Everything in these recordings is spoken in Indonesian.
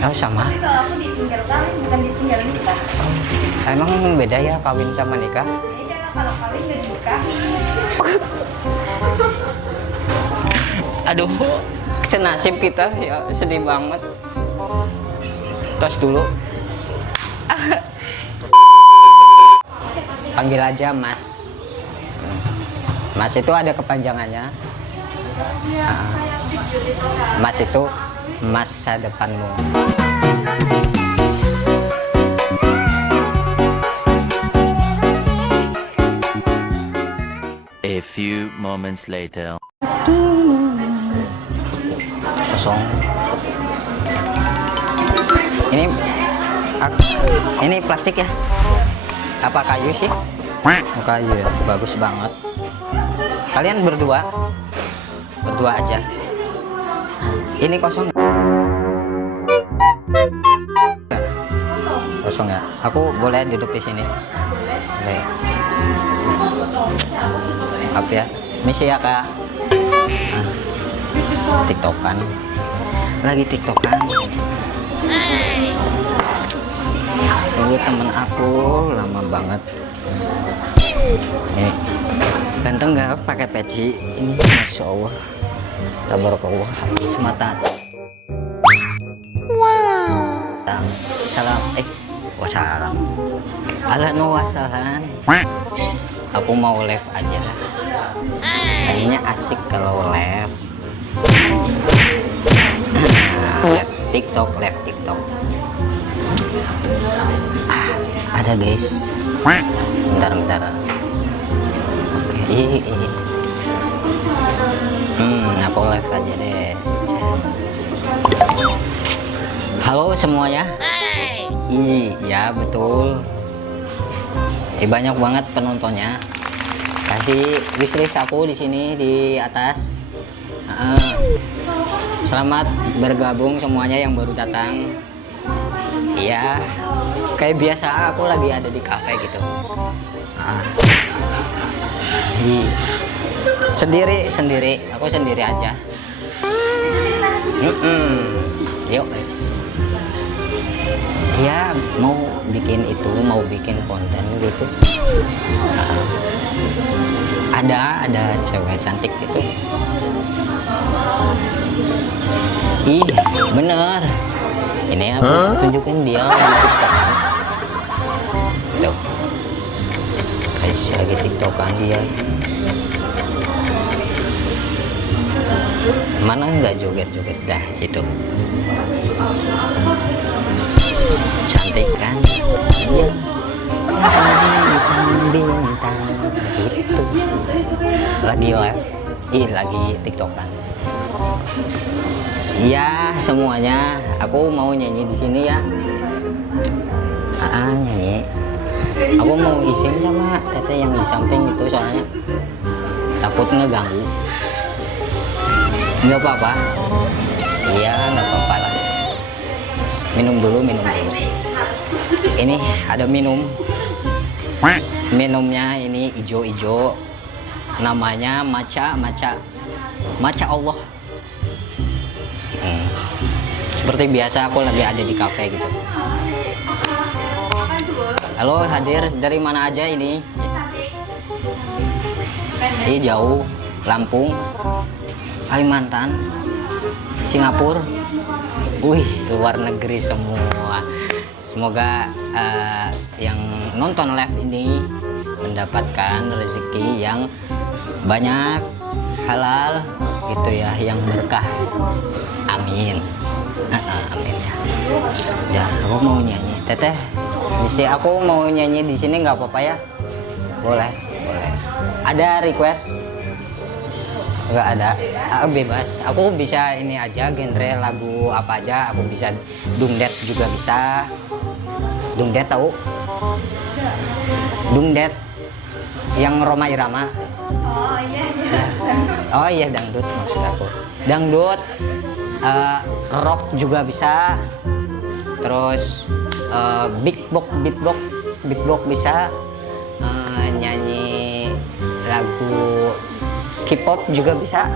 Oh sama. Tapi kalau aku ditinggal kawin bukan ditinggal nikah. Emang beda ya kawin sama nikah? Beda kalau kawin nggak dinikahi. Aduh, senasib kita ya, sedih banget. Tos dulu. Panggil aja Mas. Mas itu ada kepanjangannya. Mas itu masa depanmu. A few moments later. Kosong. Ini plastik ya? Apa kayu sih? Oh, kayu ya, bagus banget. Kalian berdua aja. Ini kosong. Kosong ya. Aku boleh duduk di sini. Boleh. Maaf ya. Misi ya kak. TikTokan. Lagi TikTokan. Tunggu temen aku lama banget. Ini ganteng nggak pakai peci? Ini masya Allah. Tabarakallah. Semata. Wow. Salam. Wassalam. Ahlan wa sahlan. Aku mau live aja lah. Kayaknya asik kalau live. Live TikTok. Ada guys. Bentar. Oke. Aku live aja deh. Halo semuanya. Iya betul. Banyak banget penontonnya. Kasih wishlist aku di sini di atas. Selamat bergabung semuanya yang baru datang. Iya, kayak biasa aku lagi ada di kafe gitu. Sendiri, aku sendiri aja. Yuk. Ya mau bikin konten gitu. Ada cewek cantik gitu. Bener. Ini aku tunjukin dia lagi TikTokan. Tuh. Guys, lagi TikTokan dia. Mana nggak joget-joget dah itu. Cantik kan? Iya. Bintang gitu. Lagi live. Lagi TikTokan. Ya semuanya, aku mau nyanyi di sini ya. Nyanyi. Aku mau izin sama teteh yang di samping itu soalnya takut ngeganggu. Nggak apa-apa. Iya nggak apa-apa lah. Minum dulu. Ini ada minum. Minumnya ini ijo-ijo. Namanya maca Allah. Seperti biasa aku lagi ada di kafe gitu. Halo, hadir dari mana aja ini? Jauh, Lampung, Kalimantan, Singapura. Luar negeri semua. Semoga yang nonton live ini mendapatkan rezeki yang banyak, halal gitu ya, yang berkah. Amin. Amin ya. Ya, aku mau nyanyi. Teteh, aku mau nyanyi di sini nggak apa-apa ya? Boleh. Ada request? Nggak ada. Bebas. Aku bisa ini aja, genre lagu apa aja. Aku bisa dungdet juga bisa. Dungdet tahu? Dungdet yang Rhoma Irama. Oh iya dangdut maksud aku. Dangdut. Rock juga bisa, terus beatbox bisa, nyanyi lagu K-pop juga bisa.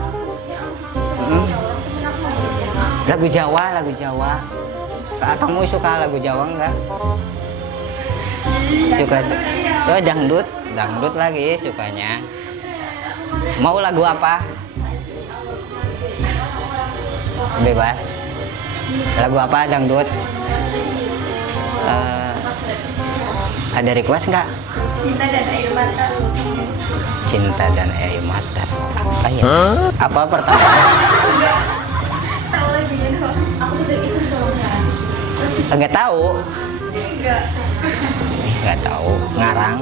Lagu Jawa, lagu Jawa. Kamu suka lagu Jawa enggak? Suka. Oh, dangdut, dangdut lagi sukanya. Mau lagu apa? Bebas. Lagu apa dangdut? Ada request nggak? Cinta dan air mata. Cinta dan air mata. Apa ya? Apa pertama? Tahu lagi ya dong. Aku udah iseng dong ya. Enggak tahu. Enggak. Enggak tahu. Ngarang.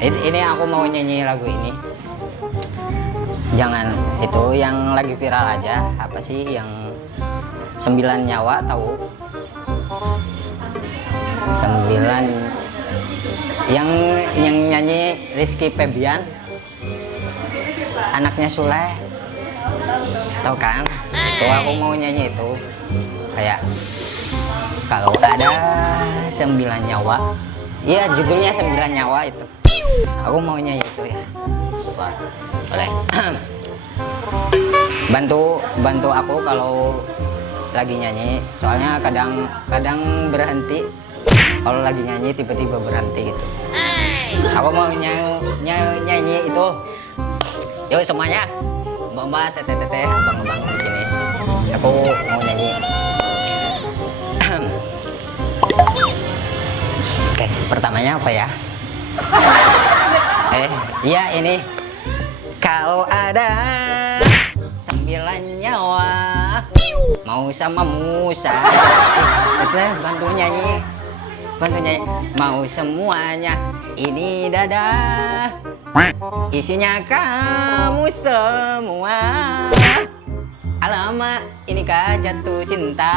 Ini aku mau nyanyi lagu ini. Jangan itu yang lagi viral aja. Apa sih yang 9 nyawa tahu? 9 yang nyanyi Rizky Febian, anaknya Sule, tahu kan? Itu aku mau nyanyi itu kayak kalau ada 9 nyawa, iya judulnya 9 nyawa itu. Aku mau nyanyi itu ya. Coba, boleh? bantu aku kalau lagi nyanyi, soalnya kadang berhenti. Kalau lagi nyanyi tiba-tiba berhenti gitu. Aku mau nyanyi itu. Yuk semuanya, mbak-mbak, teteh-teteh, abang-abang di sini. Aku mau nyanyi. Oke, pertamanya apa ya? Iya ini. Kalau ada 9 nyawa, mau sama Musa. Teteh bantu nyanyi. Mau semuanya ini dadah, isinya kamu semua. Alamak, inikah jatuh cinta.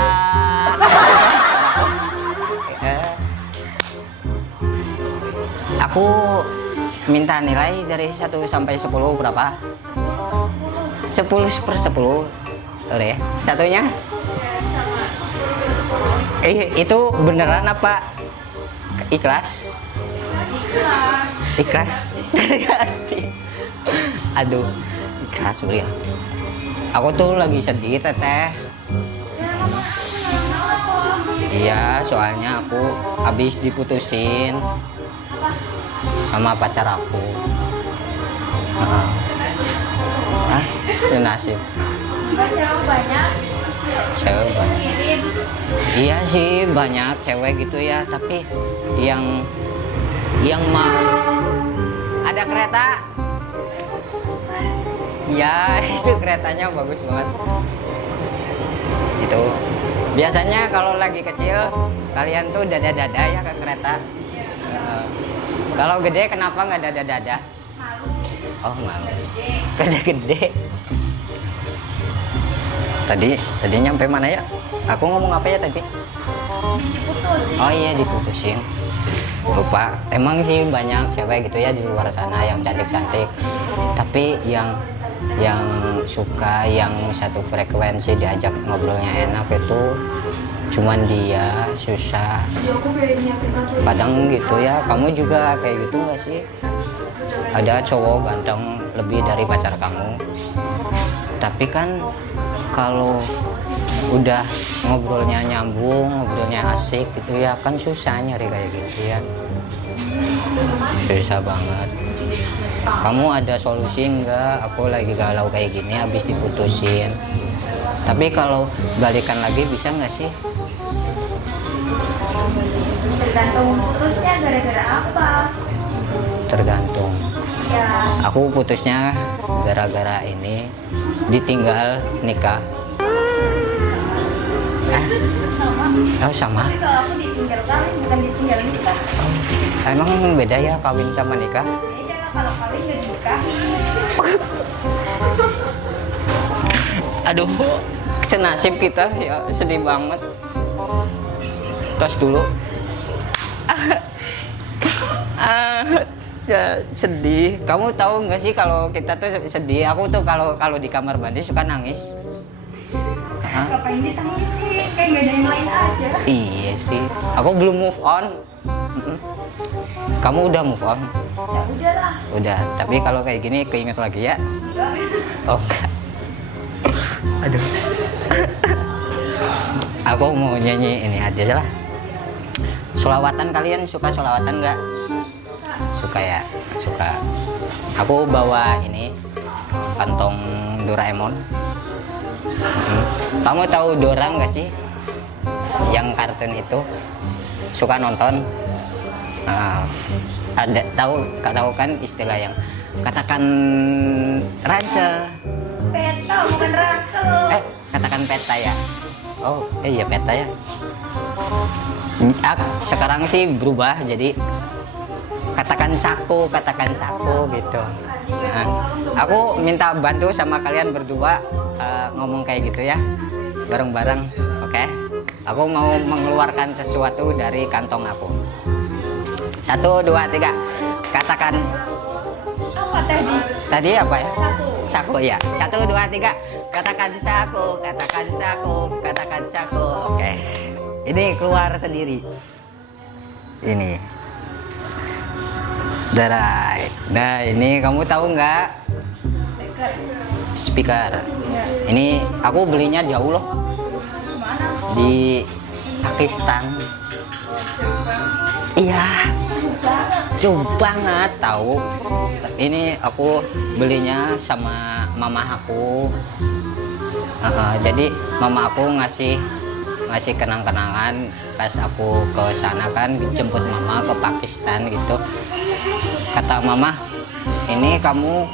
Aku minta nilai dari 1 sampai 10 berapa? 10/10. Boleh satunya? Itu beneran apa? Ikhlas? Ikhlas dari hati. Aduh, ikhlas beli. Aku tuh lagi sedih teteh. Iya, soalnya aku habis diputusin sama pacar aku. Senasib. Cewek banyak. Cewek banyak. Kirim. Iya sih banyak cewek gitu ya, tapi yang mau ada kereta. Ya itu keretanya bagus banget. Itu biasanya kalau lagi kecil kalian tuh dada-dada ya ke kereta. Kalau gede kenapa nggak dada-dada? Oh malu. Gede-gede. Tadi nyampe mana ya? Aku ngomong apa ya tadi? Diputusin. Oh iya diputusin. Lupa. Emang sih banyak cewek gitu ya di luar sana yang cantik-cantik. Tapi yang suka, yang satu frekuensi diajak ngobrolnya enak itu cuman dia, susah. Kadang gitu ya. Kamu juga kayak gitu nggak sih? Ada cowok ganteng lebih dari pacar kamu. Tapi kan kalau udah ngobrolnya nyambung, ngobrolnya asik gitu ya, kan susah nyari kayak gitu ya. Susah banget. Kamu ada solusi enggak? Aku lagi galau kayak gini habis diputusin. Tapi kalau balikan lagi bisa nggak sih? Tergantung putusnya gara-gara apa. Tergantung. Ya. Aku putusnya gara-gara ini ditinggal nikah. Oh sama. Tapi kalau aku ditinggal kawin bukan ditinggal nikah. Emang beda ya kawin sama nikah? Beda lah, kalau kawin nggak dinikahi. Aduh, senasib kita ya, sedih banget. Tos dulu. Ya, sedih. Kamu tahu nggak sih kalau kita tuh sedih? Aku tuh kalau di kamar mandi suka nangis. Hah? Ngapain ditangisin? Kayak nggak ada yang lain aja. Iya sih. Aku belum move on. Kamu udah move on? Ya udahlah. Udah. Tapi kalau kayak gini keinget lagi ya? Enggak. Oh enggak. Aduh. aku mau nyanyi ini aja lah. Sholawatan, kalian suka sholawatan nggak? Suka ya, suka. Aku bawa ini kantong Doraemon. Kamu tahu Dora nggak sih? Yang kartun itu, suka nonton. Ada tahu kan istilah yang katakan raja. Peta bukan ratu. Katakan peta ya. Oh, iya peta ya. Sekarang sih berubah jadi katakan saku gitu. Nah, aku minta bantu sama kalian berdua ngomong kayak gitu ya, bareng-bareng. Oke? Aku mau mengeluarkan sesuatu dari kantong aku. 1, 2, 3. Katakan. Apa tadi? Tadi apa ya? Saku. Saku ya. 1, 2, 3. Katakan saku, katakan saku, katakan saku. Oke. Ini keluar sendiri. Ini. Darai. Nah, ini kamu tahu nggak? Speaker. Ya. Ini aku belinya jauh loh. Mana? Di Pakistan. Iya. Jauh banget tahu. Ini aku belinya sama mama aku. Jadi mama aku ngasih kenang-kenangan pas aku ke sana kan, jemput mama ke Pakistan gitu. Kata mama, ini kamu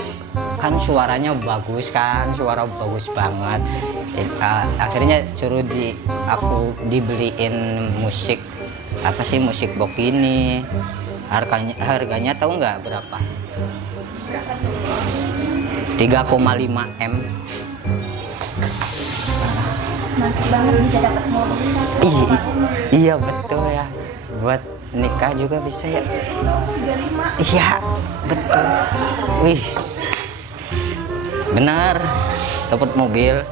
kan suaranya bagus kan, suara bagus banget. Akhirnya suruh aku dibeliin musik, apa sih, musik box ini. Harganya tahu nggak berapa? Berapa tuh? 3,5 M. Mantap banget bisa dapat mobil satu. Iya betul ya. Buat nikah juga bisa ya. Itu 35. Iya betul. Wih, benar. Dapat mobil.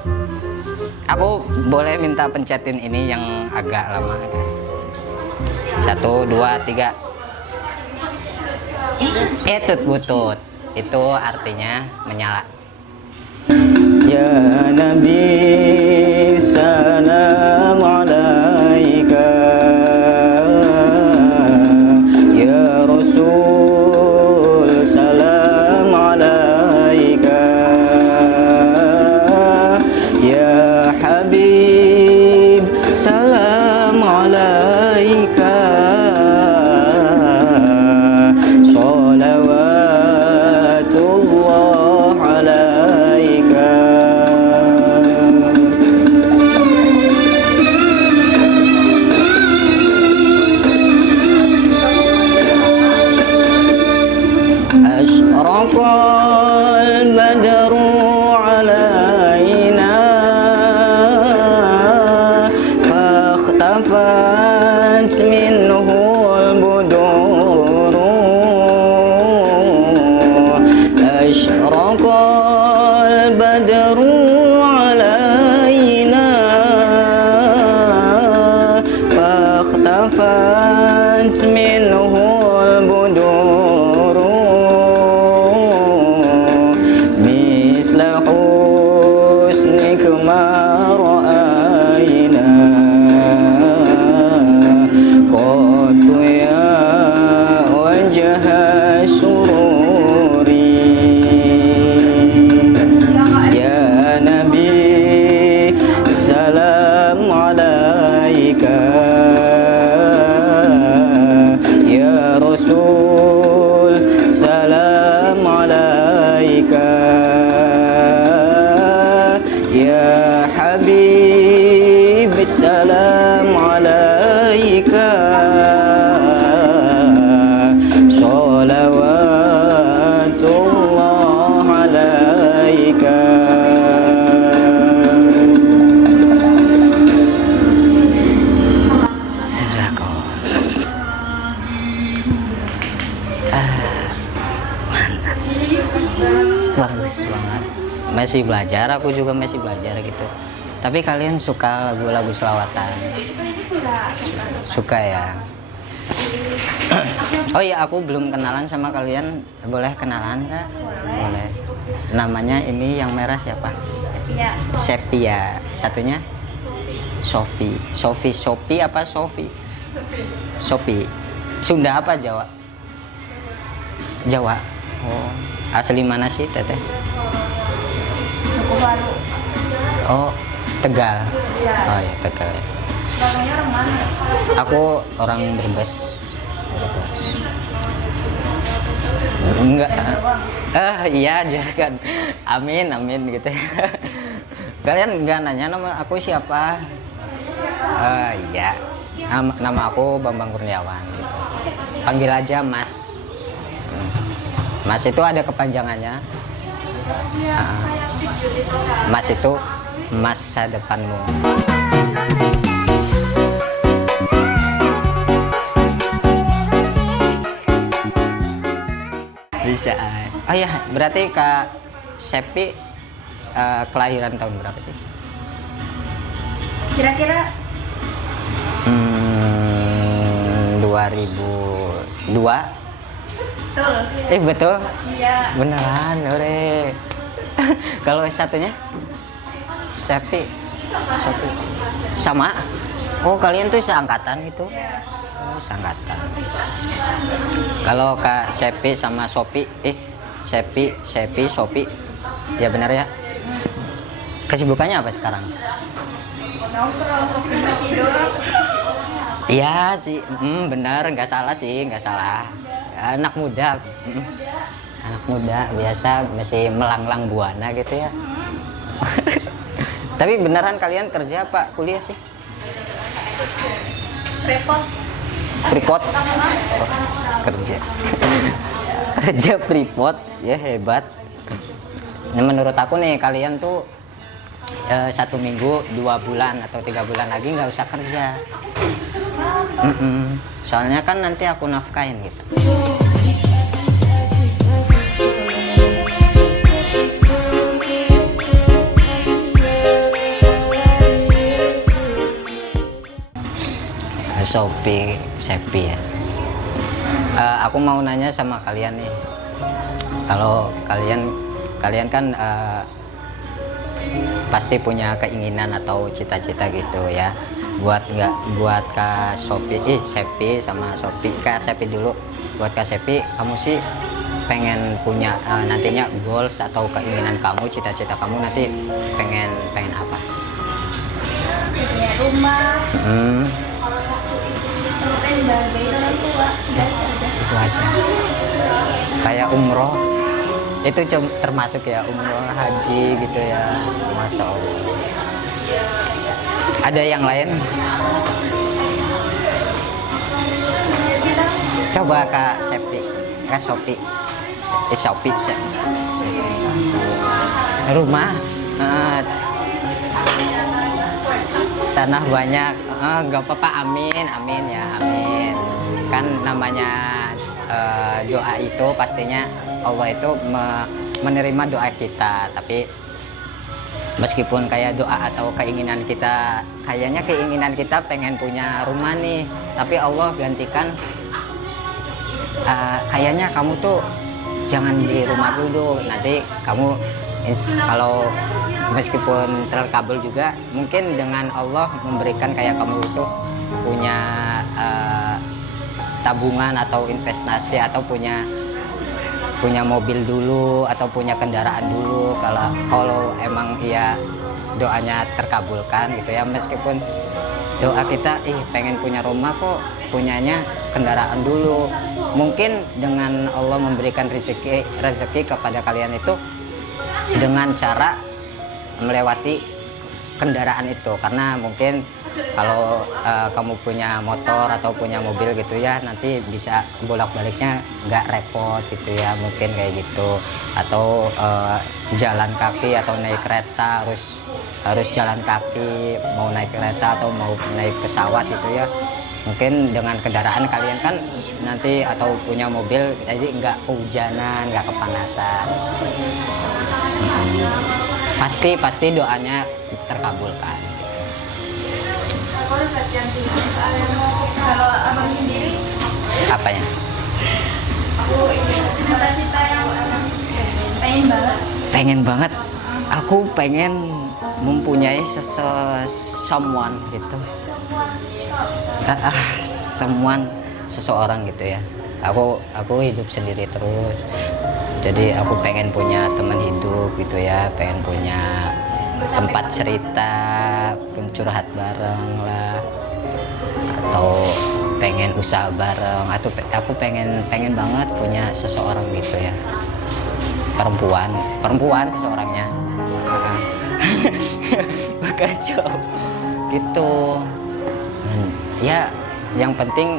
Aku boleh minta pencetin ini yang agak lama kan? 1, 2, 3. Etut butut. Itu artinya menyala. Ya Nabi salam alaika, ya Rasul salam alaika, ya Habib salam alaika, sholawatullah alaika. أشرق البدر علينا فاختفت منه البدور. أشرق البدر علينا فاختفت منه البدور مثل حسنك ما رأينا قط يا وجه السرور. يا نبي سلام عليك، يا رسول سلام عليك، يا حبيب سلام عليك، صلوات الله عليك. Bagus banget. Masih belajar, aku juga masih belajar gitu. Tapi kalian suka lagu-lagu selawatan? Suka ya. Oh iya, aku belum kenalan sama kalian. Boleh kenalan nggak? Boleh. Namanya ini yang merah siapa? Sepia. Sepia. Satunya? Sophie apa Sophie? Sophie. Sunda apa Jawa? Jawa. Oh, asli mana sih Teteh? Aku baru. Oh, Tegal. Iya. Oh ya, Tegal ya. Bapaknya orang mana? Aku orang Brebes. Enggak. Iya aja kan. Amin gitu. Kalian enggak nanya nama aku siapa? Iya. Nama aku Bambang Kurniawan gitu. Panggil aja Mas. Mas itu ada kepanjangannya. Mas itu masa depanmu. Bisa. Oh ya, berarti Kak Sepi kelahiran tahun berapa sih? Kira-kira 2002. betul. Betul? Iya. Beneran, ore. Kalau satunya? Sepi. Sama? Oh, kalian tuh seangkatan itu? Oh, seangkatan. Kalau Kak Sepi sama Sopi, Sepi, Sopi, ya benar ya? Kesibukannya apa sekarang? Nongkrong, tidur. Iya sih, benar, nggak salah sih, nggak salah. Anak muda, anak muda biasa masih melanglang buana gitu ya. Tapi beneran kalian kerja apa kuliah sih? Repot. Freeport. Oh, kerja. Kerja Freeport, ya hebat. Nah, menurut aku nih kalian tuh 1 minggu 2 bulan atau 3 bulan lagi nggak usah kerja. Soalnya kan nanti aku nafkain gitu. Sophie, Sepi ya. Aku mau nanya sama kalian nih. Kalau kalian kan pasti punya keinginan atau cita-cita gitu ya. Buat Kak Sophie, Sepi sama Sophie. Kak Sepi dulu. Buat Kak Sepi, kamu sih pengen punya nantinya goals atau keinginan kamu, cita-cita kamu nanti pengen apa? Punya rumah. Pengen bahagiain orang tua. Itu aja. Kayak umroh itu termasuk ya, umroh haji gitu ya. Masya Allah. Ada yang lain? Coba Kak Sepi, Kak Sophie, rumah, tanah banyak, gak apa-apa, amin ya, amin. Kan namanya doa itu pastinya Allah itu menerima doa kita, tapi meskipun kayak doa atau keinginan kita, kayaknya keinginan kita pengen punya rumah nih, tapi Allah gantikan, kayaknya kamu tuh jangan beli rumah dulu, nanti kamu kalau meskipun terkabul juga, mungkin dengan Allah memberikan kayak kamu itu punya tabungan atau investasi atau punya mobil dulu atau punya kendaraan dulu, kalau emang iya doanya terkabulkan gitu ya. Meskipun doa kita pengen punya rumah kok punyanya kendaraan dulu, mungkin dengan Allah memberikan rezeki kepada kalian itu dengan cara melewati kendaraan itu, karena mungkin kalau kamu punya motor atau punya mobil gitu ya, nanti bisa bolak-baliknya nggak repot gitu ya, mungkin kayak gitu. Atau jalan kaki atau naik kereta harus jalan kaki, mau naik kereta atau mau naik pesawat gitu ya, mungkin dengan kendaraan kalian kan nanti atau punya mobil jadi nggak kehujanan, nggak kepanasan. Pasti doanya terkabulkan. Kalau abang sendiri, Apanya? aku cita-cita yang pengen banget. Pengen banget. Aku pengen mempunyai someone gitu, someone, seseorang gitu ya. Aku hidup sendiri terus, jadi aku pengen punya teman hidup gitu ya, pengen punya tempat cerita, curhat bareng lah, atau pengen usaha bareng, atau aku pengen banget punya seseorang gitu ya, perempuan seseorangnya. Bukan cowok gitu. Dan ya yang penting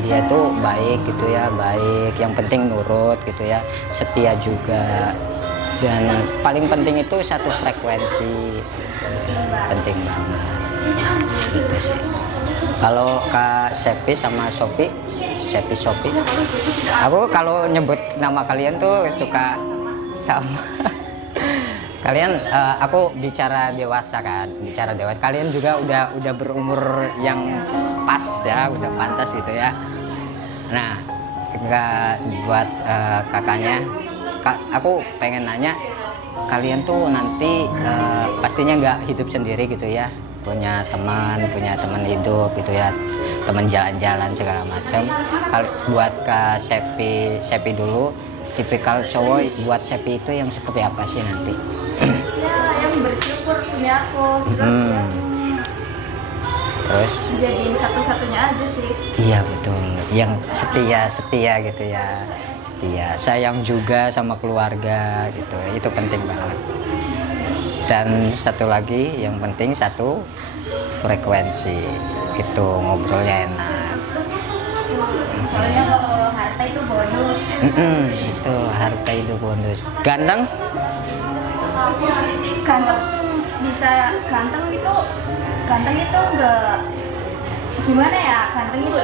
dia tuh baik gitu ya, baik, yang penting nurut gitu ya, setia juga, dan paling penting itu satu frekuensi, penting banget gitu sih. Kalau Kak Sepi sama Sopi, aku kalau nyebut nama kalian tuh suka sama kalian. Aku bicara dewasa kan, kalian juga udah berumur yang pas ya, udah pantas gitu ya. Nah, enggak buat kakaknya, aku pengen nanya, kalian tuh nanti pastinya nggak hidup sendiri gitu ya, punya teman hidup gitu ya, teman jalan-jalan segala macam. Buat Kak Sepi dulu, tipikal cowok buat Sepi itu yang seperti apa sih nanti? Ya, yang bersyukur punya aku, terus jadiin satu-satunya aja sih. Iya betul, yang setia gitu ya, setia, sayang juga sama keluarga gitu, itu penting banget. Dan satu lagi yang penting, satu frekuensi gitu, ngobrolnya enak. Soalnya kalau harta itu bonus. Itu harta itu bonus. Ganteng Bisa ganteng itu enggak, gimana ya, ganteng itu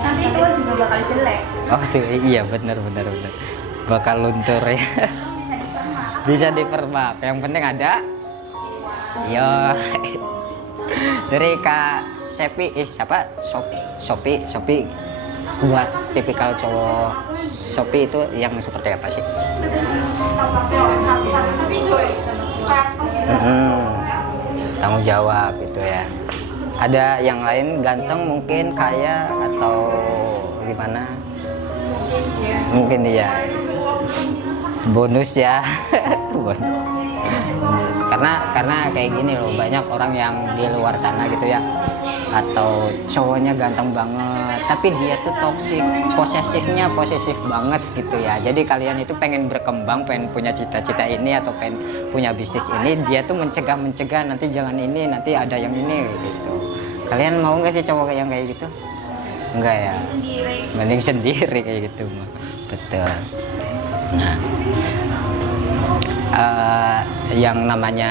nanti itu juga bakal jelek. Oh tuh, iya benar, bakal luntur ya. Bisa dipermak, yang penting ada. Yo. Dari Kak Sepi, siapa? Sopi buat tipikal cowok Sopi itu yang seperti apa sih? Tanggung jawab gitu ya. Ada yang lain, ganteng mungkin, kaya, atau gimana? Mungkin dia bonus ya. bonus karena kayak gini loh, banyak orang yang di luar sana gitu ya, atau cowoknya ganteng banget tapi dia tuh toksik, posesif banget gitu ya. Jadi kalian itu pengen berkembang, pengen punya cita-cita ini atau pengen punya bisnis ini, dia tuh mencegah nanti jangan ini, nanti ada yang ini gitu. Kalian mau nggak sih cowok yang kayak gitu? Enggak ya, mending sendiri kayak gitu mah. Betul. Nah, yang namanya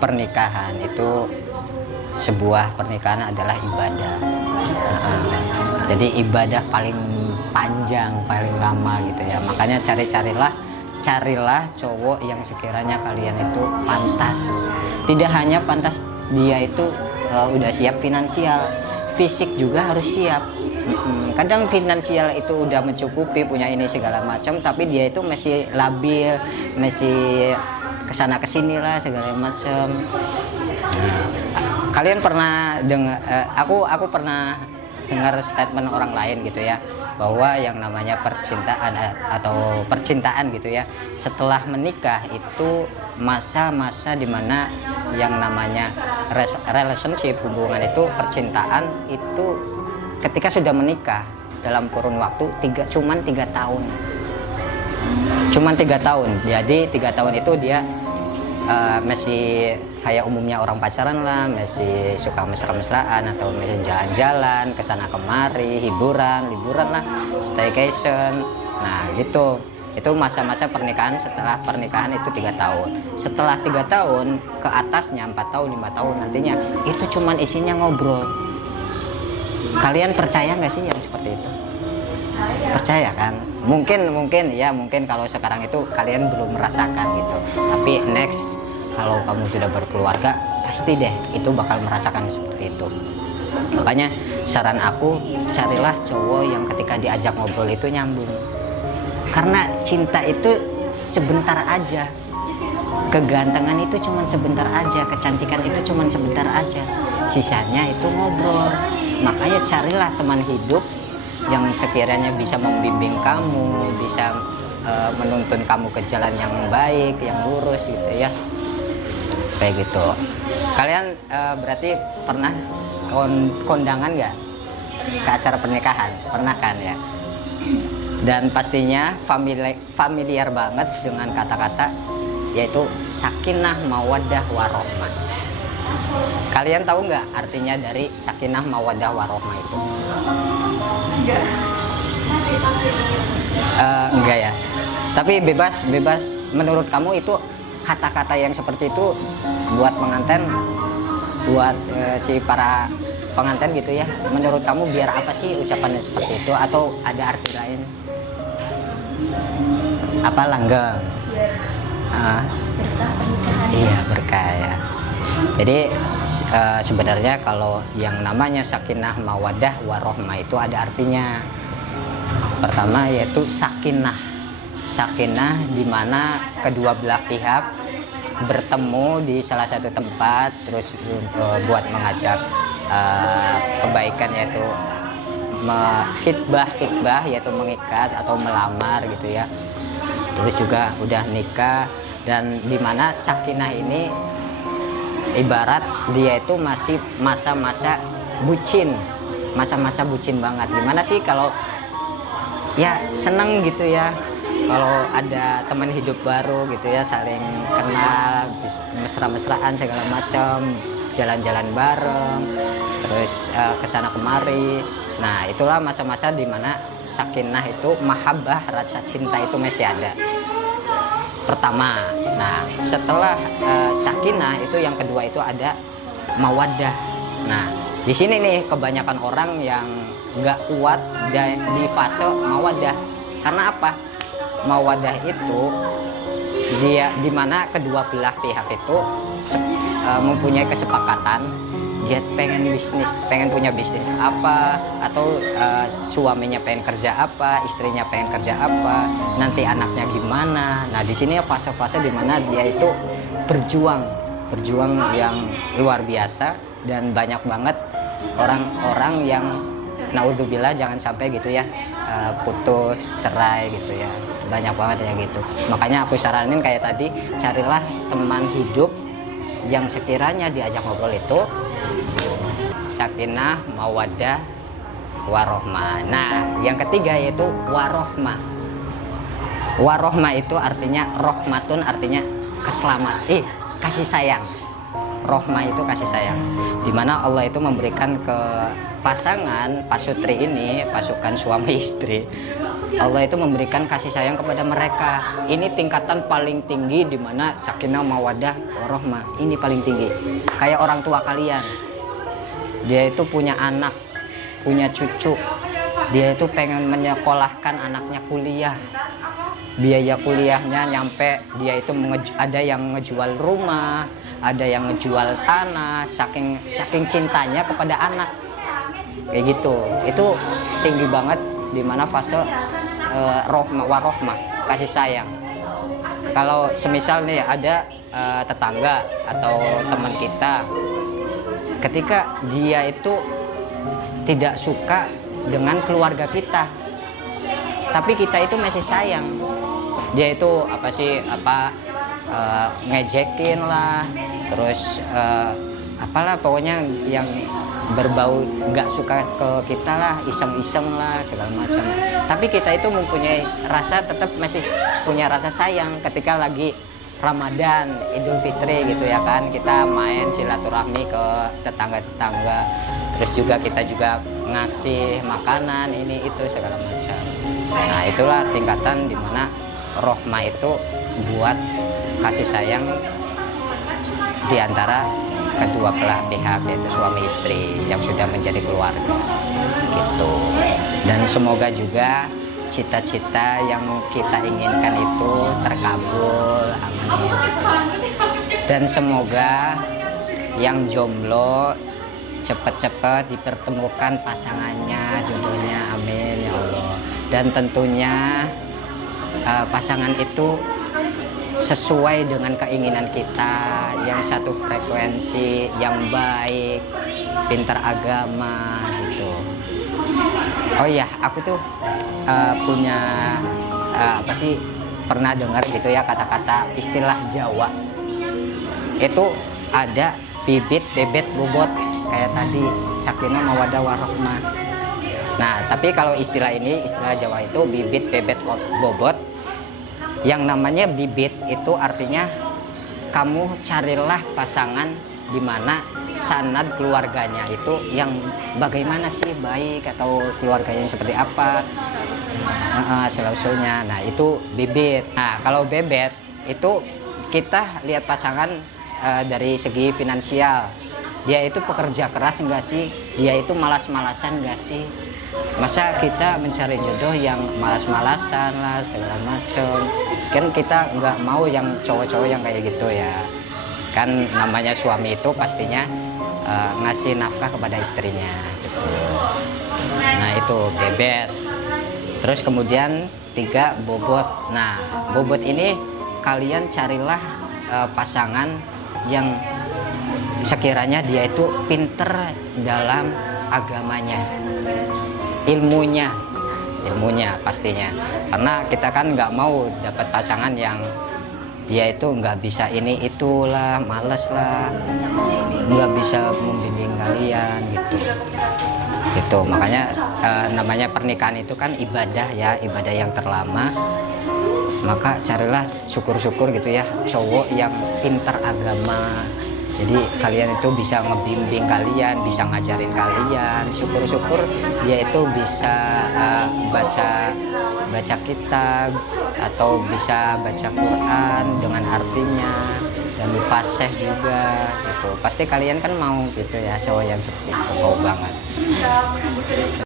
pernikahan itu, sebuah pernikahan adalah ibadah. Jadi ibadah paling panjang, paling lama gitu ya. Makanya carilah cowok yang sekiranya kalian itu pantas. Tidak hanya pantas dia itu udah siap finansial, fisik juga harus siap. Kadang finansial itu udah mencukupi, punya ini segala macam, tapi dia itu masih labil, masih kesana kesini lah segala macam. Kalian pernah dengar, aku pernah dengar statement orang lain gitu ya, bahwa yang namanya percintaan gitu ya, setelah menikah itu masa-masa dimana yang namanya relationship, hubungan itu, percintaan itu ketika sudah menikah dalam kurun waktu cuman 3 tahun. Jadi 3 tahun itu dia masih kayak umumnya orang pacaran lah, masih suka mesra-mesraan atau masih jalan-jalan kesana kemari, liburan lah, staycation. Nah gitu, itu masa-masa pernikahan. Setelah pernikahan itu 3 tahun, setelah 3 tahun ke atasnya 4 tahun 5 tahun nantinya itu cuman isinya ngobrol. Kalian percaya nggak sih yang seperti itu? Percaya kan? Mungkin kalau sekarang itu kalian belum merasakan gitu, tapi next kalau kamu sudah berkeluarga pasti deh itu bakal merasakan seperti itu. Makanya saran aku, carilah cowok yang ketika diajak ngobrol itu nyambung, karena cinta itu sebentar aja. kegantengan itu cuman sebentar aja, kecantikan itu cuman sebentar aja, sisanya itu ngobrol. Makanya carilah teman hidup yang sekiranya bisa membimbing kamu, bisa menuntun kamu ke jalan yang baik, yang lurus gitu ya, kayak gitu. Kalian berarti pernah kondangan nggak ke acara pernikahan? Pernah kan ya? Dan pastinya familiar banget dengan kata-kata yaitu sakinah mawaddah warohmah. Kalian tahu nggak artinya dari sakinah mawaddah warohmah itu? Enggak ya. Tapi bebas. Menurut kamu itu kata-kata yang seperti itu buat pengantin, buat si para pengantin gitu ya. Menurut kamu biar apa sih ucapannya seperti itu, atau ada arti lain? Apa langgeng? Berkah pernikahan. Iya, berkah ya. Jadi sebenarnya kalau yang namanya sakinah mawaddah warohmah itu ada artinya. Pertama yaitu sakinah. Sakinah di mana kedua belah pihak bertemu di salah satu tempat, terus buat mengajak kebaikan, yaitu khitbah yaitu mengikat atau melamar gitu ya. Terus juga udah nikah, dan dimana sakinah ini ibarat dia itu masih masa-masa bucin banget. Gimana sih kalau ya seneng gitu ya kalau ada teman hidup baru gitu ya, saling kenal, mesra-mesraan segala macam, jalan-jalan bareng, terus kesana kemari. Nah itulah masa-masa dimana sakinah itu, mahabbah, rasa cinta itu masih ada. Pertama, nah setelah sakinah itu yang kedua itu ada mawaddah. Nah di sini nih kebanyakan orang yang nggak kuat di fase mawaddah. Karena apa? Mawaddah itu dia dimana kedua belah pihak itu mempunyai kesepakatan, dia pengen punya bisnis apa, atau suaminya pengen kerja apa, istrinya pengen kerja apa, nanti anaknya gimana. Nah di sini fase-fase dimana dia itu berjuang yang luar biasa, dan banyak banget orang-orang yang naudzubillah jangan sampai gitu ya putus, cerai gitu ya, banyak banget ya gitu. Makanya aku saranin kayak tadi, carilah teman hidup yang sekiranya diajak ngobrol itu sakinah mawaddah warohmah. Nah yang ketiga yaitu warohmah. Warohmah itu artinya rahmatun, artinya keselamatan, kasih sayang. Rohmah itu kasih sayang, dimana Allah itu memberikan ke pasangan pasutri ini, pasukan suami istri, Allah itu memberikan kasih sayang kepada mereka. Ini tingkatan paling tinggi, dimana sakinah mawaddah warohmah ini paling tinggi. Kayak orang tua kalian, dia itu punya anak, punya cucu, dia itu pengen menyekolahkan anaknya kuliah, biaya kuliahnya nyampe dia itu ada yang ngejual rumah, ada yang ngejual tanah, saking cintanya kepada anak, kayak gitu. Itu tinggi banget, dimana fase warohmah, kasih sayang. Kalau semisal nih ada tetangga atau teman kita, ketika dia itu tidak suka dengan keluarga kita, tapi kita itu masih sayang, dia itu ngejekin lah, terus apalah pokoknya yang berbau nggak suka ke kita lah, iseng-iseng lah segala macam. Tapi kita itu mempunyai rasa, tetap masih punya rasa sayang ketika lagi Ramadan, Idul Fitri gitu ya kan, kita main silaturahmi ke tetangga-tetangga, terus juga kita juga ngasih makanan ini itu segala macam. Nah itulah tingkatan dimana rohmah itu buat kasih sayang di antara kedua belah pihak, yaitu suami istri yang sudah menjadi keluarga gitu. Dan semoga juga cita-cita yang kita inginkan itu terkabul, amin. Dan semoga yang jomblo cepat-cepat dipertemukan pasangannya, jodohnya, amin ya Allah. Dan tentunya pasangan itu sesuai dengan keinginan kita, yang satu frekuensi, yang baik, pintar agama gitu. Oh iya, aku tuh punya apa sih, pernah dengar gitu ya kata-kata istilah Jawa. Itu ada bibit, bebet, bobot, kayak tadi sakinah mawaddah warahmah. Nah, tapi kalau istilah ini, istilah Jawa itu bibit, bebet, bobot. Yang namanya bibit itu artinya kamu carilah pasangan di mana sanad keluarganya itu yang bagaimana sih, baik atau keluarganya seperti apa, asal-usulnya. Nah, itu bibit. Nah, kalau bebet itu kita lihat pasangan dari segi finansial. Dia itu pekerja keras enggak sih? Dia itu malas-malasan enggak sih? Masa kita mencari jodoh yang malas-malasan lah segala macam. Kan kita nggak mau yang cowok-cowok yang kayak gitu ya. Kan namanya suami itu pastinya ngasih nafkah kepada istrinya gitu. Nah, itu bebet. Terus kemudian 3 bobot. Nah, bobot ini kalian carilah pasangan yang sekiranya dia itu pinter dalam agamanya, ilmunya pastinya. Karena kita kan nggak mau dapat pasangan yang dia itu nggak bisa ini itulah, males lah, nggak bisa membimbing kalian gitu. Makanya namanya pernikahan itu kan ibadah ya, ibadah yang terlama. Maka carilah syukur-syukur gitu ya cowok yang pintar agama. Jadi kalian itu bisa ngebimbing kalian, bisa ngajarin kalian. Syukur-syukur dia itu bisa baca kitab atau bisa baca Quran dengan artinya dan fasih juga gitu. Pasti kalian kan mau gitu ya, cowok yang seperti itu, mau banget.